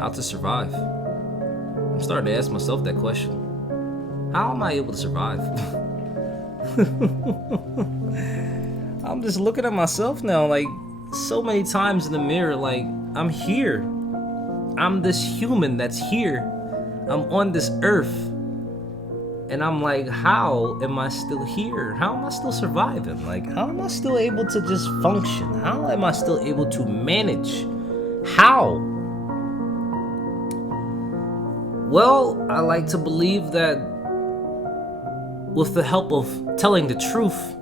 How to survive? I'm starting to ask myself that question. How am I able to survive? I'm just looking at myself now, like, so many times in the mirror, like, I'm here. I'm this human that's here. I'm on this earth. And I'm like, how am I still here? How am I still surviving? Like, how am I still able to just function? How am I still able to manage? How? Well, I like to believe that with the help of telling the truth,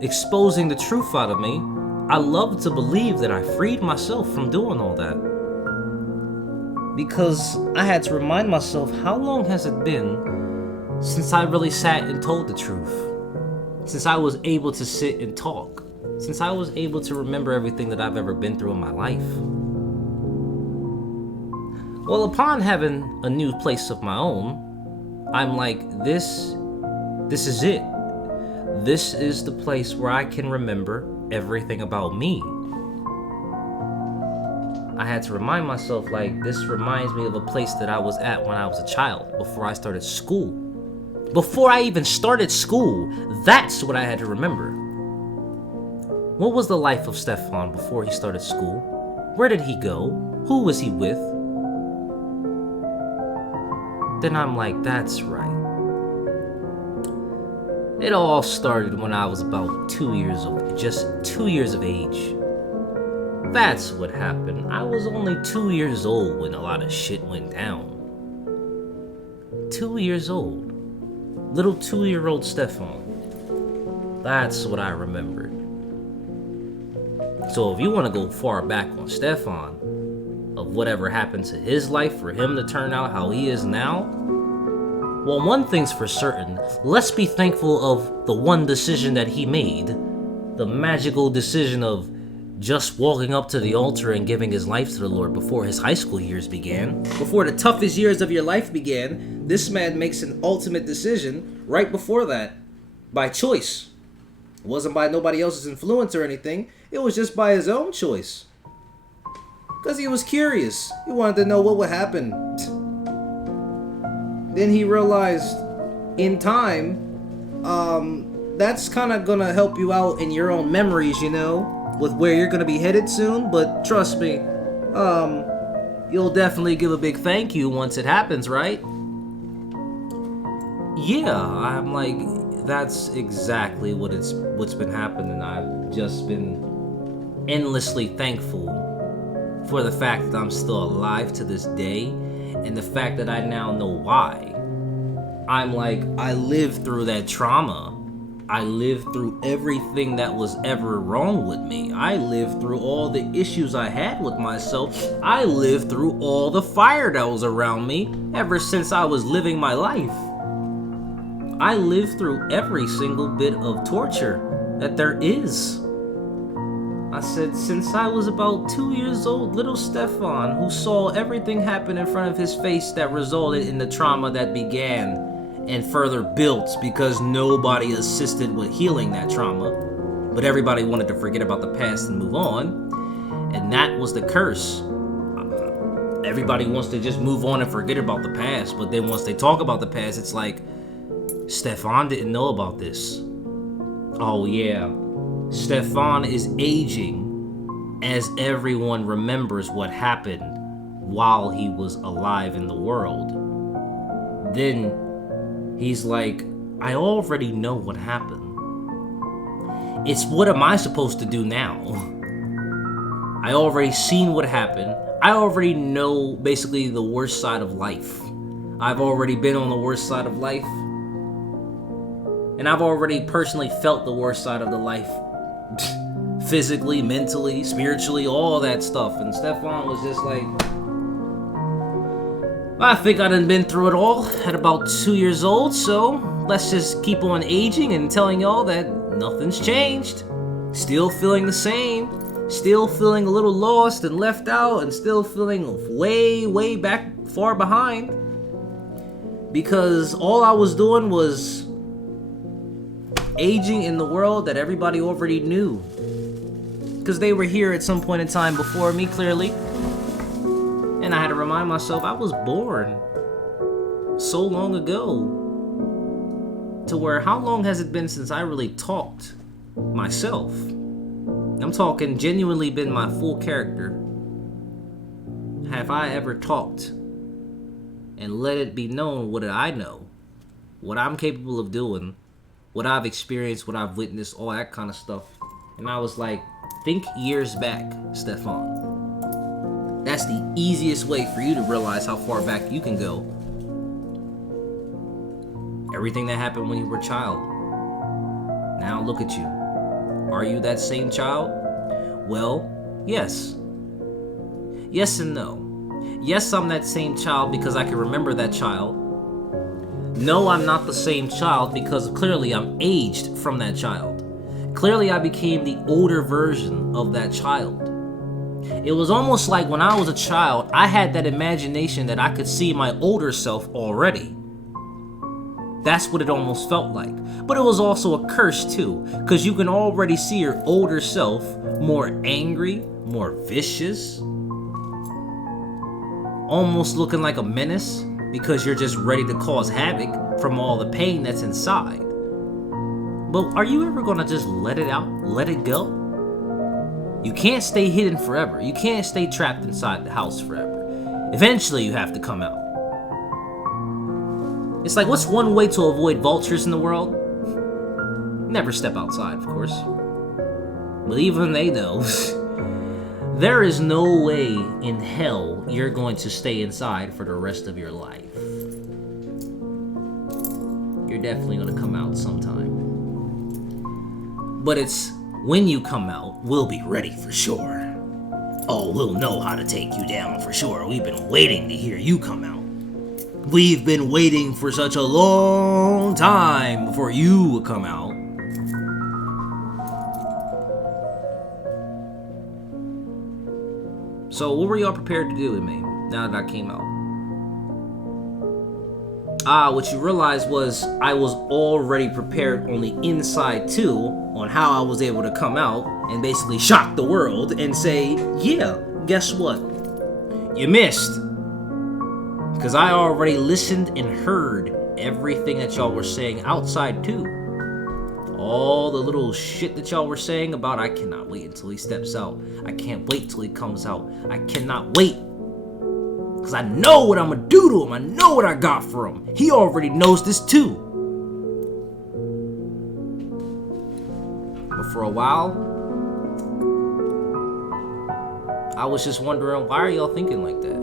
exposing the truth out of me, I love to believe that I freed myself from doing all that. Because I had to remind myself, how long has it been since I really sat and told the truth? Since I was able to sit and talk? Since I was able to remember everything that I've ever been through in my life? Well, upon having a new place of my own, I'm like, this is it. This is the place where I can remember everything about me. I had to remind myself, like, this reminds me of a place that I was at when I was a child, before I started school. Before I even started school, that's what I had to remember. What was the life of Stefan before he started school? Where did he go? Who was he with? Then I'm like, that's right. It all started when I was about 2 years old, just 2 years of age. That's what happened. I was only 2 years old when a lot of shit went down. 2 years old. Little 2-year-old Stefan. That's what I remembered. So if you want to go far back on Stefan, of whatever happened to his life for him to turn out how he is now, well, one thing's for certain, let's be thankful of the one decision that he made, the magical decision of just walking up to the altar and giving his life to the Lord before his high school years began. Before the toughest years of your life began, this man makes an ultimate decision right before that, by choice. It wasn't by nobody else's influence or anything, it was just by his own choice. Because he was curious. He wanted to know what would happen. Then he realized in time, that's kind of going to help you out in your own memories, you know, with where you're going to be headed soon. But trust me, you'll definitely give a big thank you once it happens, right? Yeah, I'm like, that's exactly what's been happening. I've just been endlessly thankful for the fact that I'm still alive to this day, and the fact that I now know why. I'm like, I lived through that trauma. I lived through everything that was ever wrong with me. I lived through all the issues I had with myself. I lived through all the fire that was around me ever since I was living my life. I lived through every single bit of torture that there is. I said, since I was about 2 years old, little Stefan, who saw everything happen in front of his face that resulted in the trauma that began and further built because nobody assisted with healing that trauma, but everybody wanted to forget about the past and move on, and that was the curse. Everybody wants to just move on and forget about the past, but then once they talk about the past, it's like, Stefan didn't know about this. Oh yeah. Stefan is aging as everyone remembers what happened while he was alive in the world. Then he's like, I already know what happened. It's what am I supposed to do now? I already seen what happened. I already know basically the worst side of life. I've already been on the worst side of life. And I've already personally felt the worst side of the life. Physically, mentally, spiritually, all that stuff. And Stefan was just like, I think I done been through it all at about 2 years old, so let's just keep on aging and telling y'all that nothing's changed. Still feeling the same. Still feeling a little lost and left out, and still feeling way, way back, far behind. Because all I was doing was aging in the world that everybody already knew. Because they were here at some point in time before me, clearly. And I had to remind myself I was born so long ago, to where how long has it been since I really talked myself? I'm talking genuinely been my full character. Have I ever talked and let it be known what I know, what I'm capable of doing, what I've experienced, what I've witnessed, all that kind of stuff? And I was like, think years back, Stefan. That's the easiest way for you to realize how far back you can go. Everything that happened when you were a child. Now look at you. Are you that same child? Well, yes. Yes and no. Yes, I'm that same child because I can remember that child. No, I'm not the same child because clearly I'm aged from that child. Clearly I became the older version of that child. It was almost like when I was a child, I had that imagination that I could see my older self already. That's what it almost felt like. But it was also a curse too, because you can already see your older self more angry, more vicious, almost looking like a menace because you're just ready to cause havoc from all the pain that's inside. But are you ever gonna just let it out, let it go? You can't stay hidden forever. You can't stay trapped inside the house forever. Eventually you have to come out. It's like, what's one way to avoid vultures in the world? Never step outside, of course. But even they know, there is no way in hell you're going to stay inside for the rest of your life. You're definitely going to come out sometime. But it's when you come out, we'll be ready for sure. Oh, we'll know how to take you down for sure. We've been waiting to hear you come out. We've been waiting for such a long time before you would come out. So what were y'all prepared to do with me now that I came out? What you realized was I was already prepared on the inside too on how I was able to come out and basically shock the world and say, yeah, guess what? You missed. Because I already listened and heard everything that y'all were saying outside too. All the little shit that y'all were saying about I cannot wait until he steps out. I can't wait till he comes out. I cannot wait. Because I know what I'm going to do to him. I know what I got for him. He already knows this too. But for a while, I was just wondering, why are y'all thinking like that?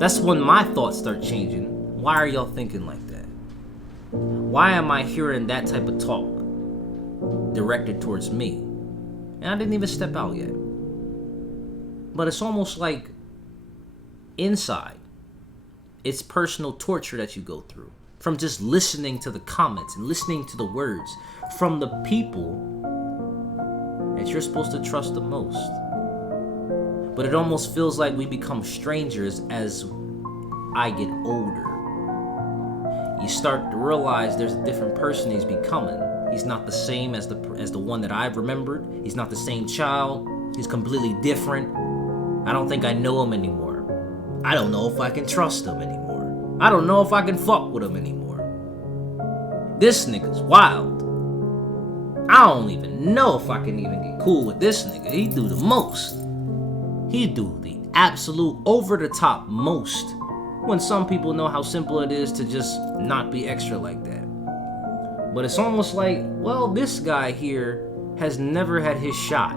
That's when my thoughts start changing. Why are y'all thinking like that? Why am I hearing that type of talk directed towards me? And I didn't even step out yet. But it's almost like inside, it's personal torture that you go through. From just listening to the comments and listening to the words from the people that you're supposed to trust the most. But it almost feels like we become strangers as I get older. You start to realize there's a different person he's becoming. He's not the same as the one that I've remembered. He's not the same child. He's completely different. I don't think I know him anymore. I don't know if I can trust him anymore. I don't know if I can fuck with him anymore. This nigga's wild. I don't even know if I can even get cool with this nigga. He do the most. He do the absolute over-the-top most when some people know how simple it is to just not be extra like that. But it's almost like, well, this guy here has never had his shot.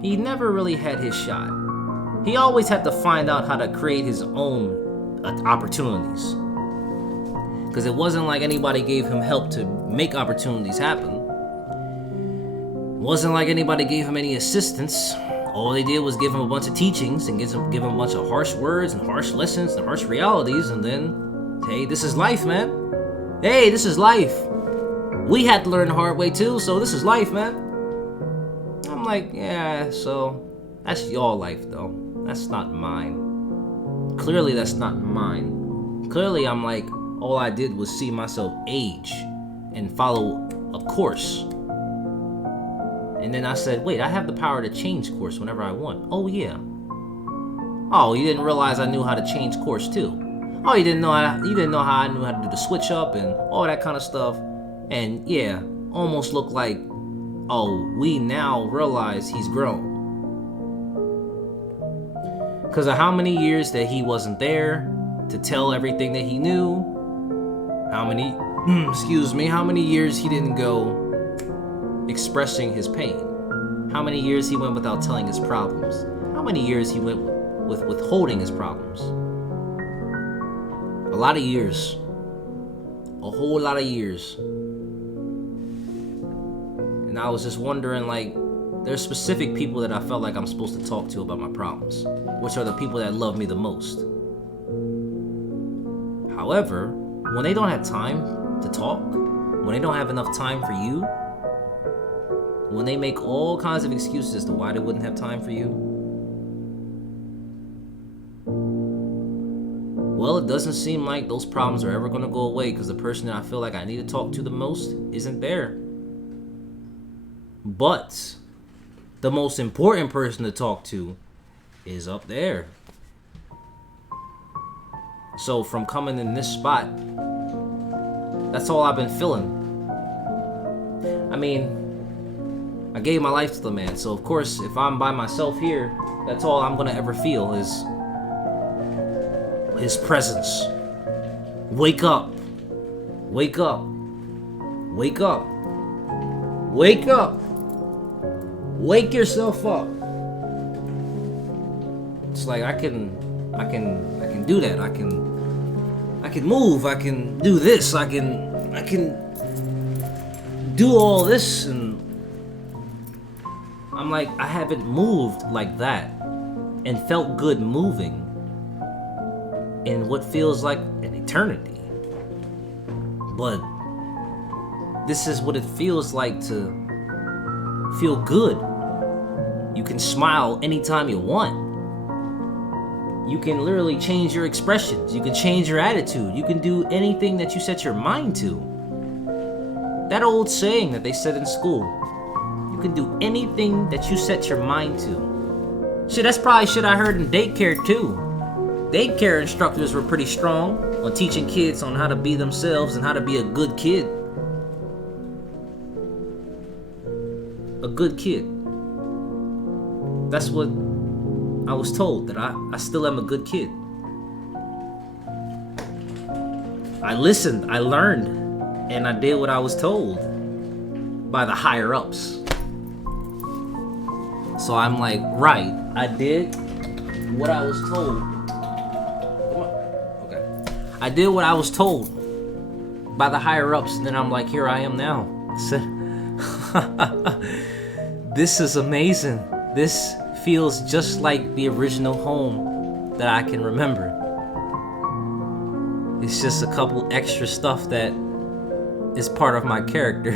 He never really had his shot. He always had to find out how to create his own opportunities. Because it wasn't like anybody gave him help to make opportunities happen. Wasn't like anybody gave him any assistance. All they did was give him a bunch of teachings and give him a bunch of harsh words and harsh lessons and harsh realities, and then, hey, this is life, man. Hey, this is life. We had to learn the hard way too, so this is life, man. I'm like, yeah, so that's your life though. That's not mine. Clearly that's not mine. Clearly I'm like, all I did was see myself age and follow a course. And then I said, wait, I have the power to change course whenever I want. Oh yeah. Oh, you didn't realize I knew how to change course too. Oh, you didn't know how I knew how to do the switch up and all that kind of stuff. And yeah, almost looked like, oh, we now realize he's grown. Because of how many years that he wasn't there to tell everything that he knew. How many years he didn't go expressing his pain. How many years he went without telling his problems. How many years he went with withholding his problems. A lot of years. A whole lot of years. And I was just wondering, like, there's specific people that I felt like I'm supposed to talk to about my problems, which are the people that love me the most. However, when they don't have time to talk, when they don't have enough time for you, when they make all kinds of excuses as to why they wouldn't have time for you, well, it doesn't seem like those problems are ever going to go away because the person that I feel like I need to talk to the most isn't there. But the most important person to talk to is up there. So from coming in this spot, that's all I've been feeling. I mean, I gave my life to the man, so of course, if I'm by myself here, that's all I'm gonna ever feel is his presence. Wake up. Wake up. Wake up. Wake up. Wake yourself up. It's like I can do that. I can move. I can do this. I can do all this, and I'm like, I haven't moved like that and felt good moving in what feels like an eternity. But this is what it feels like to feel good. You can smile anytime you want. You can literally change your expressions. You can change your attitude. You can do anything that you set your mind to. That old saying that they said in school, you can do anything that you set your mind to. Shit, that's probably shit I heard in daycare too. Daycare instructors were pretty strong on teaching kids on how to be themselves and how to be a good kid. A good kid. That's what I was told, that I still am a good kid. I listened, I learned, and I did what I was told by the higher ups. So I'm like, right, I did what I was told. I did what I was told by the higher ups, and then I'm like, here I am now. This is amazing. This feels just like the original home that I can remember. It's just a couple extra stuff that is part of my character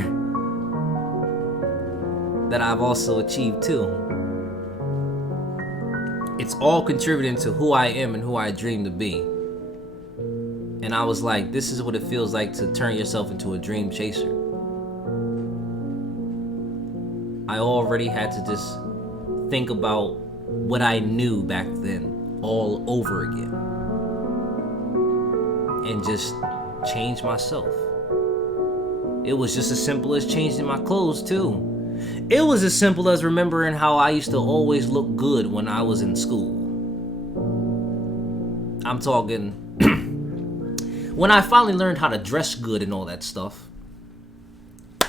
that I've also achieved too. It's all contributing to who I am and who I dream to be. And I was like, this is what it feels like to turn yourself into a dream chaser. I already had to just think about what I knew back then all over again. And just change myself. It was just as simple as changing my clothes too. It was as simple as remembering how I used to always look good when I was in school. I'm talking when I finally learned how to dress good and all that stuff,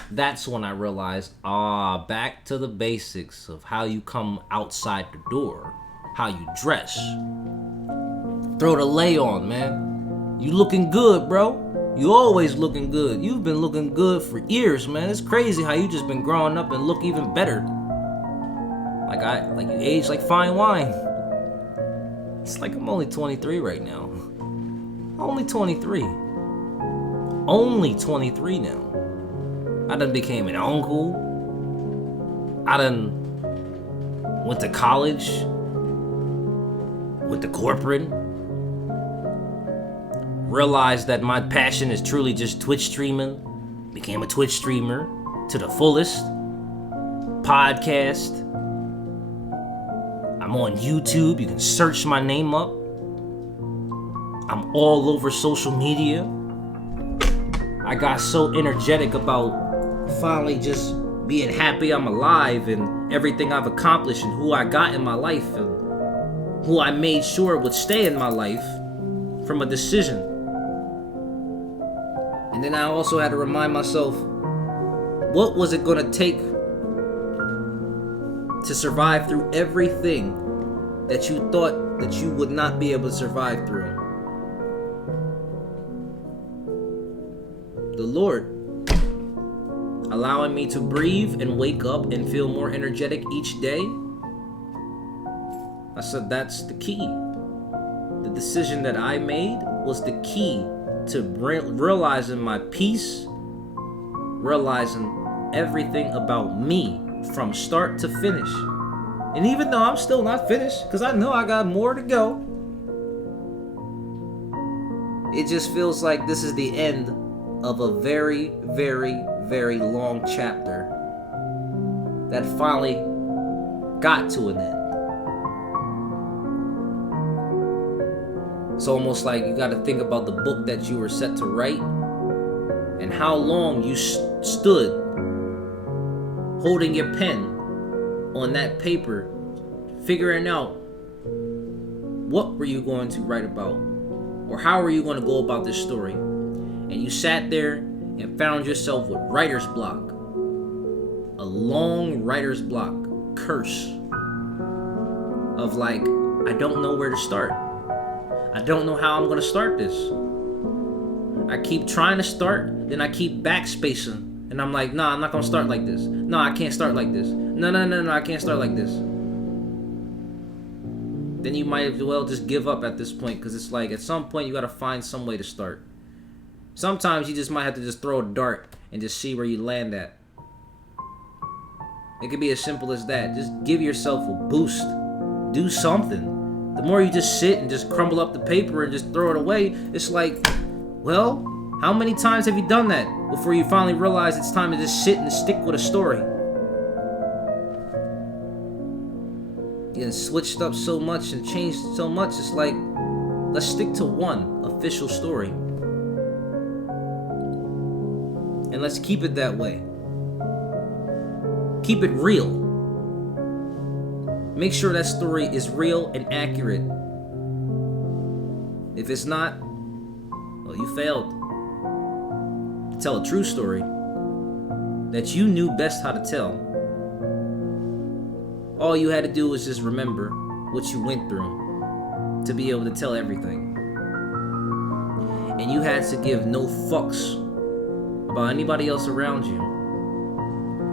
that's when I realized, back to the basics of how you come outside the door, how you dress. Throw the lay on, man. You looking good, bro. You always looking good. You've been looking good for years, man. It's crazy how you just been growing up and look even better. Like you age like fine wine. It's like I'm only 23 right now. Only 23. Only 23 now. I done became an uncle. I done went to college. Went to corporate. Realized that my passion is truly just Twitch streaming. Became a Twitch streamer to the fullest. Podcast. I'm I'm on YouTube. You can search my name up. I'm all over social media. I got so energetic about finally just being happy I'm alive and everything I've accomplished and who I got in my life and who I made sure would stay in my life from a decision. And then I also had to remind myself, what was it gonna take to survive through everything that you thought that you would not be able to survive through? The Lord allowing me to breathe and wake up and feel more energetic each day. I said that's the key. The decision that I made was the key to realizing my peace, realizing everything about me from start to finish. And even though I'm still not finished, because I know I got more to go, it just feels like this is the end of a very, very, very long chapter that finally got to an end. It's almost like you got to think about the book that you were set to write and how long you stood holding your pen on that paper, figuring out what were you going to write about or how were you going to go about this story. And you sat there and found yourself with writer's block, a long writer's block curse of like, I don't know where to start. I don't know how I'm going to start this. I keep trying to start, then I keep backspacing. And I'm like, nah, I'm not going to start like this. No, I can't start like this. No, I can't start like this. Then you might as well just give up at this point, because it's like at some point you got to find some way to start. Sometimes you just might have to just throw a dart and just see where you land at. It could be as simple as that. Just give yourself a boost. Do something. The more you just sit and just crumble up the paper and just throw it away, it's like, well, how many times have you done that before you finally realize it's time to just sit and stick with a story? You switched up so much and changed so much, it's like, let's stick to one official story. And let's keep it that way. Keep it real. Make sure that story is real and accurate. If it's not, well, you failed to tell a true story that you knew best how to tell. All you had to do was just remember what you went through to be able to tell everything. And you had to give no fucks about anybody else around you.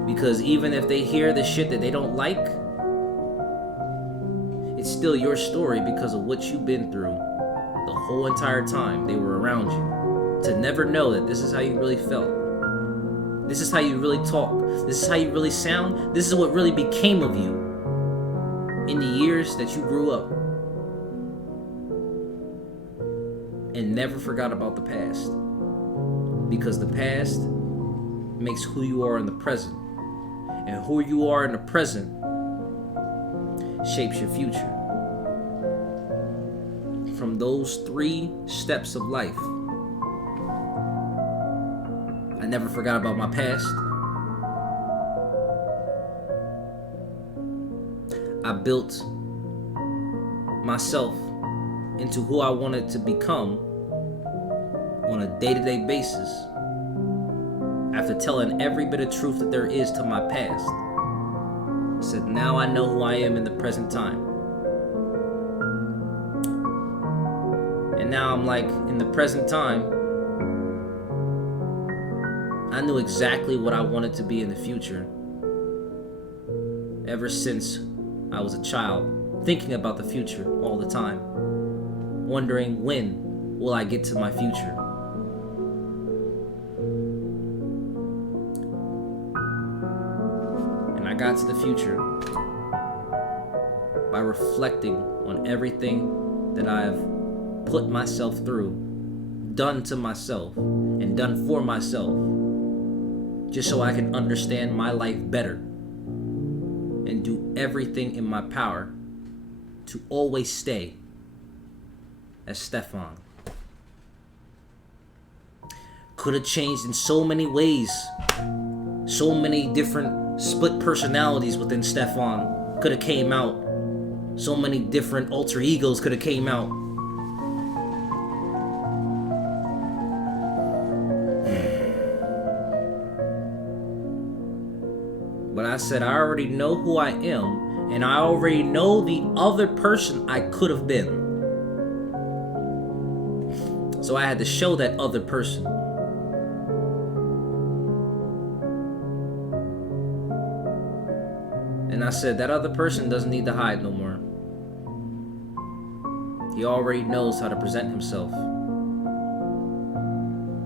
Because even if they hear the shit that they don't like, it's still your story because of what you've been through the whole entire time they were around you. To never know that this is how you really felt. This is how you really talk. This is how you really sound. This is what really became of you in the years that you grew up. And never forgot about the past. Because the past makes who you are in the present. And who you are in the present shapes your future. From those 3 steps of life, I never forgot about my past. I built myself into who I wanted to become on a day-to-day basis after telling every bit of truth that there is to my past. I said, now I know who I am in the present time. And now I'm like, in the present time, I knew exactly what I wanted to be in the future. Ever since I was a child, thinking about the future all the time. Wondering, when will I get to my future? And I got to the future by reflecting on everything that I've put myself through, done to myself, and done for myself, just so I can understand my life better and do everything in my power to always stay as Stefan. Could have changed in so many ways. So many different split personalities within Stefan could have came out. So many different alter egos could have came out. But I said I already know who I am, and I already know the other person I could have been. So I had to show that other person. And I said that other person doesn't need to hide no more. He already knows how to present himself.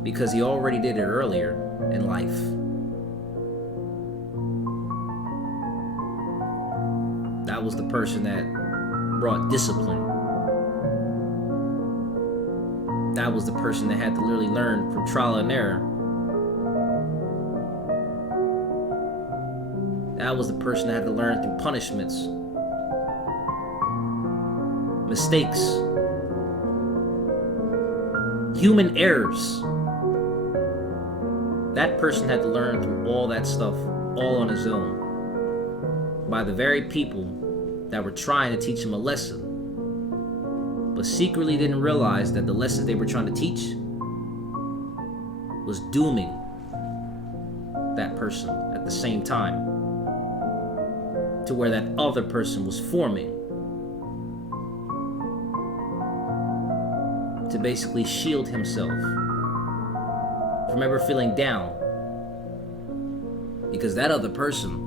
Because he already did it earlier in life. That was the person that brought discipline. That was the person that had to literally learn from trial and error. That was the person that had to learn through punishments, mistakes, human errors. That person had to learn through all that stuff, all on his own, by the very people that were trying to teach him a lesson, but secretly didn't realize that the lessons they were trying to teach was dooming that person at the same time, to where that other person was forming to basically shield himself from ever feeling down, because that other person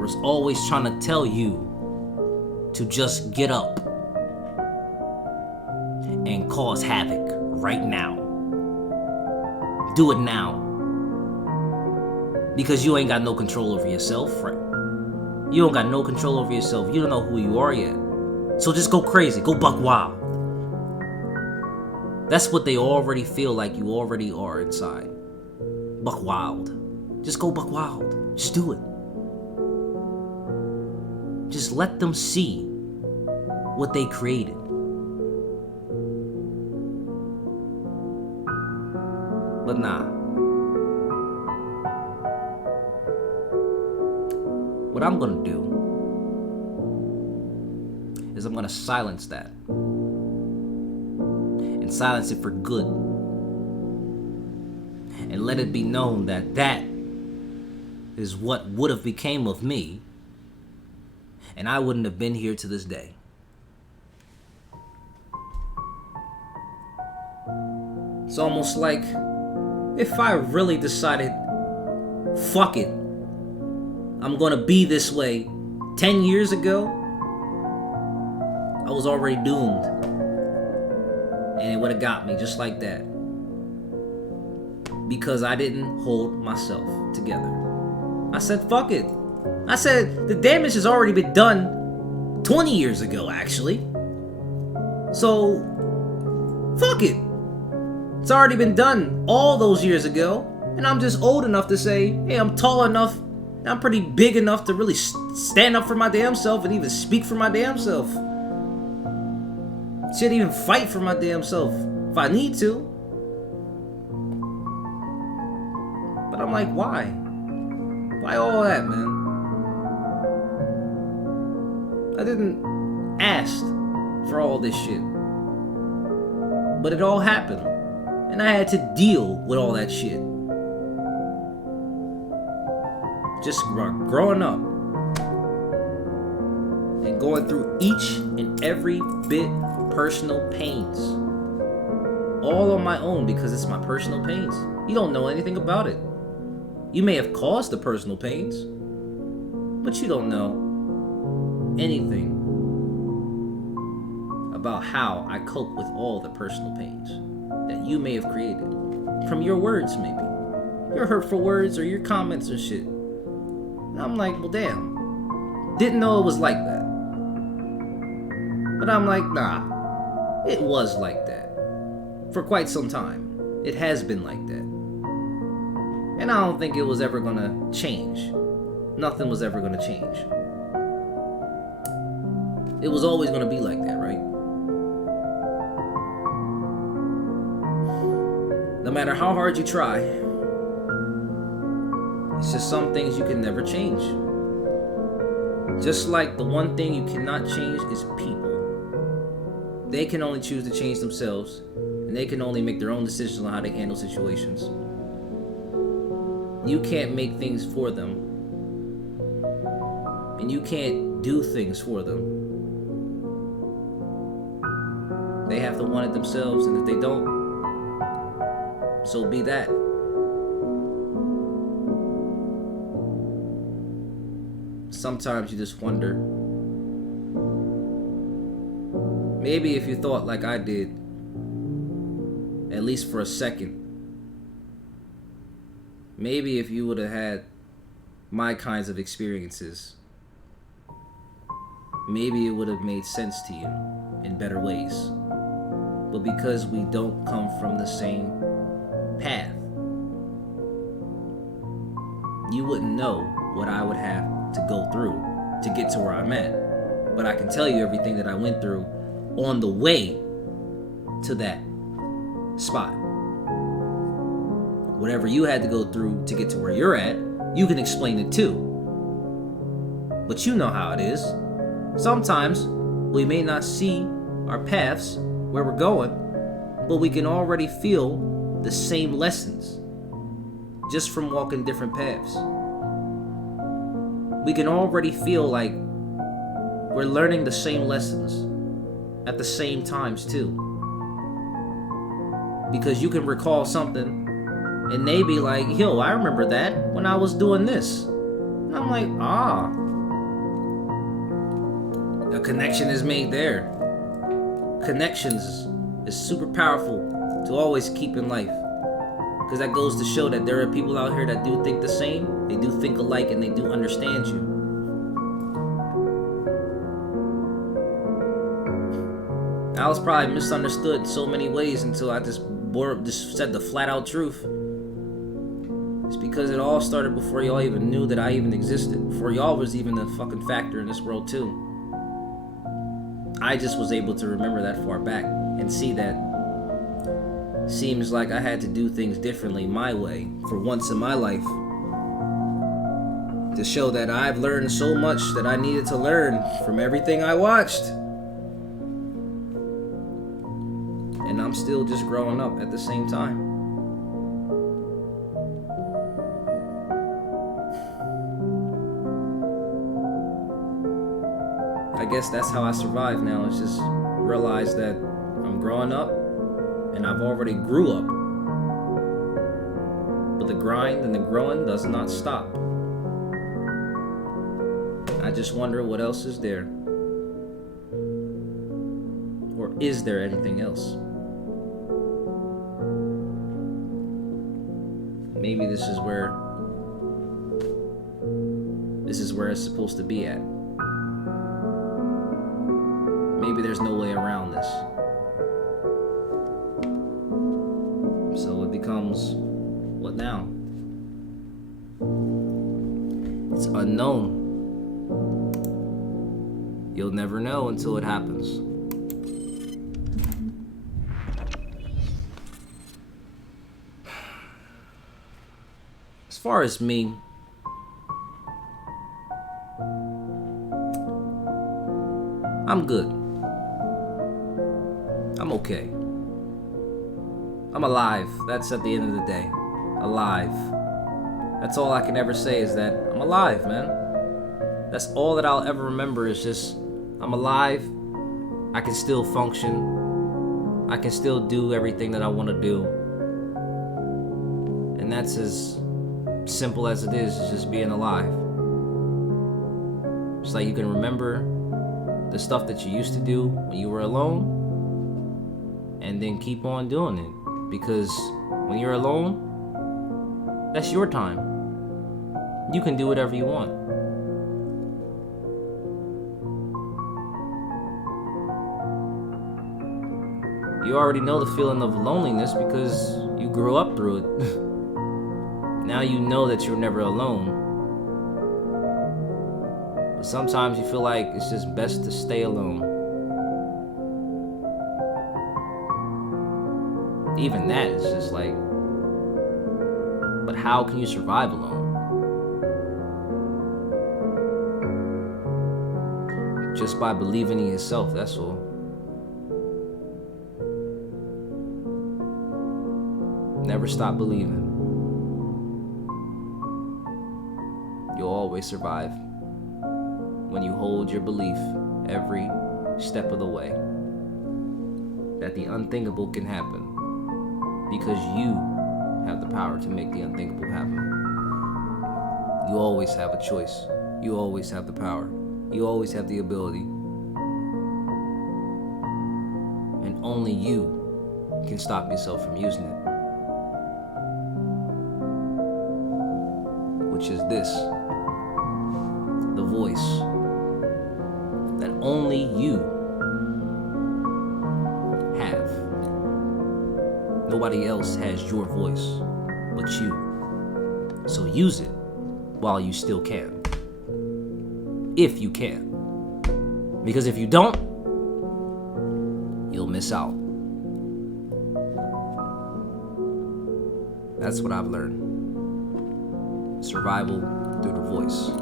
was always trying to tell you to just get up and cause havoc right now. Do it now, because you ain't got no control over yourself, right? You don't got no control over yourself. You don't know who you are yet. So just go crazy. Go buck wild. That's what they already feel like you already are inside. Buck wild. Just go buck wild. Just do it. Just let them see what they created. But nah. What I'm gonna do is I'm gonna silence that. And silence it for good. And let it be known that that is what would have became of me, and I wouldn't have been here to this day. It's almost like if I really decided, fuck it, I'm gonna be this way 10 years ago, I was already doomed. And it would have got me just like that. Because I didn't hold myself together. I said, fuck it. I said, the damage has already been done 20 years ago, actually. So, fuck it. It's already been done all those years ago. And I'm just old enough to say, hey, I'm tall enough, I'm pretty big enough to really stand up for my damn self and even speak for my damn self. Shit, even fight for my damn self if I need to. But I'm like, why? Why all that, man? I didn't ask for all this shit. But it all happened. And I had to deal with all that shit. Just growing up and going through each and every bit personal pains, all on my own, because it's my personal pains. You don't know anything about it. You may have caused the personal pains, but you don't know anything about how I cope with all the personal pains that you may have created from your words, maybe your hurtful words or your comments or shit. And I'm like, well, damn, didn't know it was like that. But I'm like, nah, it was like that for quite some time. It has been like that. And I don't think it was ever gonna change. Nothing was ever gonna change. It was always going to be like that, right? No matter how hard you try, it's just some things you can never change. Just like the one thing you cannot change is people. They can only choose to change themselves, and they can only make their own decisions on how to handle situations. You can't make things for them, and you can't do things for them. They have to want it themselves, and if they don't, so be that. Sometimes you just wonder, maybe if you thought like I did, at least for a second, maybe if you would have had my kinds of experiences, maybe it would have made sense to you in better ways. But because we don't come from the same path, you wouldn't know what I would have to go through to get to where I'm at. But I can tell you everything that I went through on the way to that spot. Whatever you had to go through to get to where you're at, you can explain it too. But you know how it is. Sometimes we may not see our paths where we're going, but we can already feel the same lessons just from walking different paths. We can already feel like we're learning the same lessons at the same times too. Because you can recall something and they be like, yo, I remember that when I was doing this. And I'm like, a connection is made there. Connections is super powerful to always keep in life. Because that goes to show that there are people out here that do think the same, they do think alike, and they do understand you. I was probably misunderstood in so many ways until I just said the flat out truth. It's because it all started before y'all even knew that I even existed, before y'all was even a fucking factor in this world too. I just was able to remember that far back and see that seems like I had to do things differently my way for once in my life to show that I've learned so much that I needed to learn from everything I watched. And I'm still just growing up at the same time. I guess that's how I survive now, is just realize that I'm growing up and I've already grew up. But the grind and the growing does not stop. I just wonder what else is there. Or is there anything else? Maybe this is where it's supposed to be at. Maybe there's no way around this. So it becomes, what now? It's unknown. You'll never know until it happens. As far as me, I'm good. I'm okay. I'm alive. That's at the end of the day. Alive. That's all I can ever say is that I'm alive, man. That's all that I'll ever remember is just I'm alive. I can still function. I can still do everything that I want to do. And that's as simple as it is just being alive. It's like you can remember the stuff that you used to do when you were alone and then keep on doing it. Because when you're alone, that's your time. You can do whatever you want. You already know the feeling of loneliness because you grew up through it. Now you know that you're never alone. But sometimes you feel like it's just best to stay alone. Even that is just like, but how can you survive alone? Just by believing in yourself, that's all. Never stop believing. You'll always survive when you hold your belief every step of the way that the unthinkable can happen, because you have the power to make the unthinkable happen. You always have a choice. You always have the power. You always have the ability. And only you can stop yourself from using it. Which is this: the voice that only you have. Nobody else has your voice but you. So use it while you still can. If you can. Because if you don't, you'll miss out. That's what I've learned. Survival through the voice.